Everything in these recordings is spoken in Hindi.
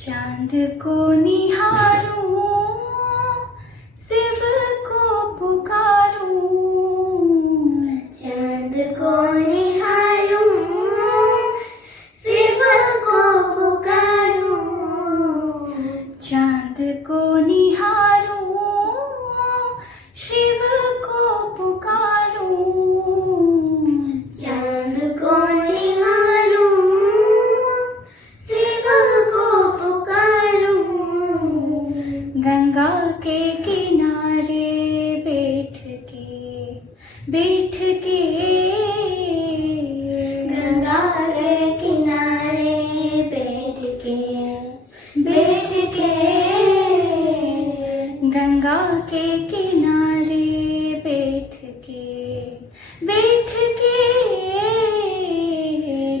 चांद को निहारूं, शिव को पुकारूं, चांद को निहारूं, शिव को पुकारूं, चांद को निहारूं, शिव को पुकारूं, चांद को निहारूं, शिव को पुकारूं, गंगा के किनारे बैठ के गंगा के किनारे बैठ के गंगा के किनारे बैठ के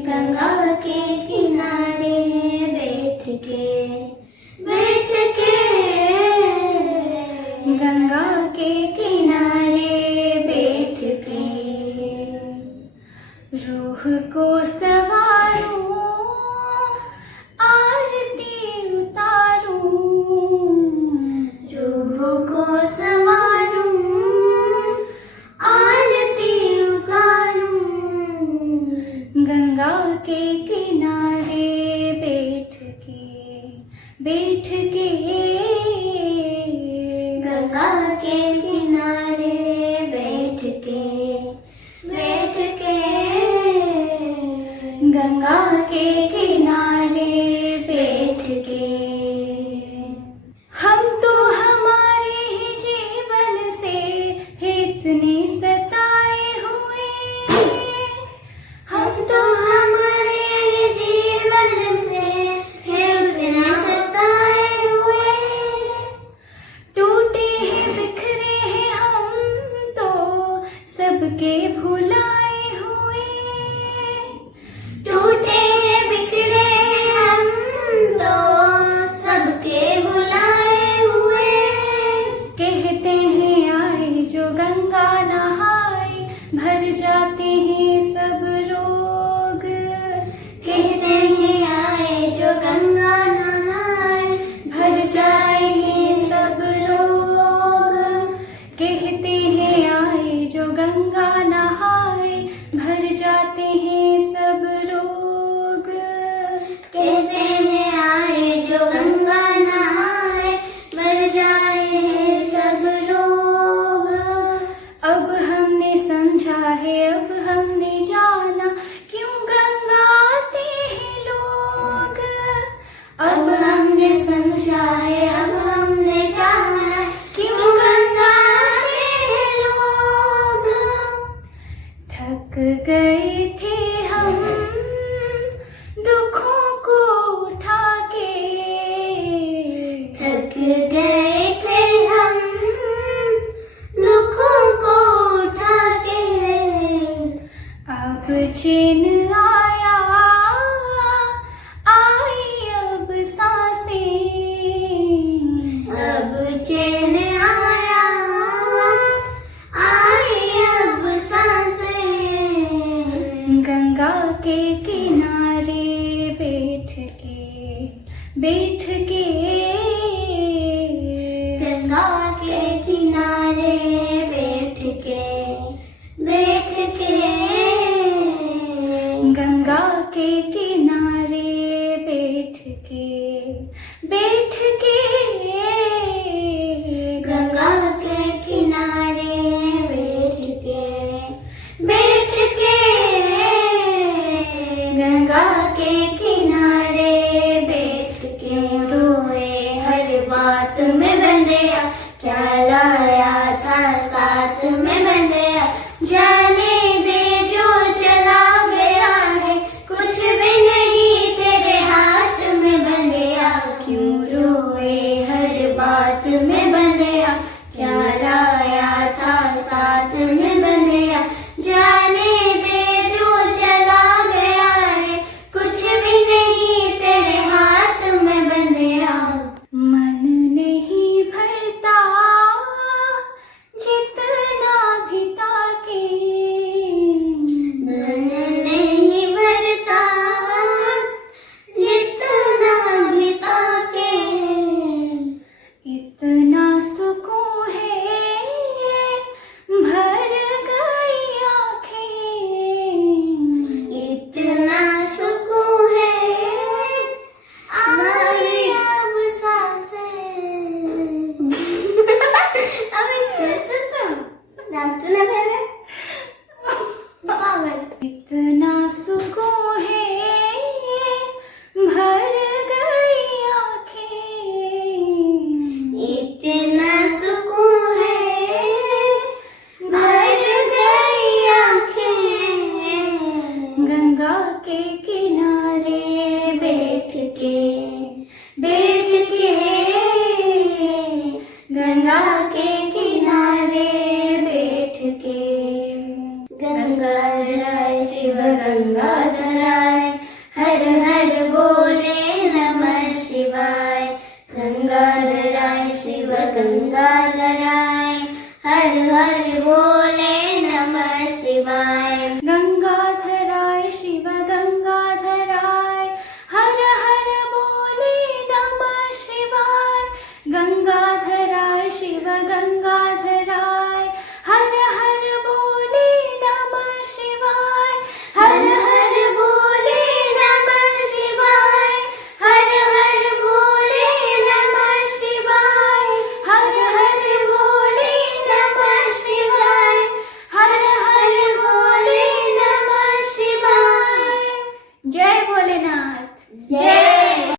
गंगा के किनारे बैठ के गंगा के किनारे बैठ के रूह को सवारूं, आरती उतारूं, रूह को संवारूं, आरती उतारूं, गंगा के किनारे बैठ के गंगा के किनारे बैठ के गंगा के किनारे बैठ के हम तो हमारे ही जीवन से इतने सताए हुए, हम तो हमारे जीवन से इतने सताए हुए, टूटे हैं बिखरे हैं हम तो सबके भुलाए हुए, टूटे हैं बिखरे हम तो सबके भुलाए हुए, कहते हैं आए जो गंगा नहाए भर जाते हैं सब रोग, कहते हैं आए जो गंगा नहाए भर जाएंगे सब रोग, कहते हैं आए जो गंगा नहाए भर जाते हैं सब रोग, कहते हैं आए जो गंगा नहाए मर जाए सब रोग, अब हमने समझा है, अब हमने जाना क्यों गंगा आते हैं लोग, अब हमने समझा है, अब हमने जाना क्यों गंगा आते हैं लोग, थक गए थे हम दुखों को उठा के, थक गए थे हम दुखों को उठा के, अब चैन आया, आई अब सांसें, अब चैन आया, आई अब सांसें, गंगा के किनारे बैठ के गंगा के किनारे बैठ के गंगा के किनारे बैठ के गंगा के किनारे बैठ के गंगा के किनारे बैठ के रोए हर बात में बंदिया, क्या लाया था साथ में बंदिया, जाने दे जो चला गया है, कुछ भी नहीं तेरे हाथ में बंदिया, क्यों रोए हर गंगाधराय शिव गंगाधराय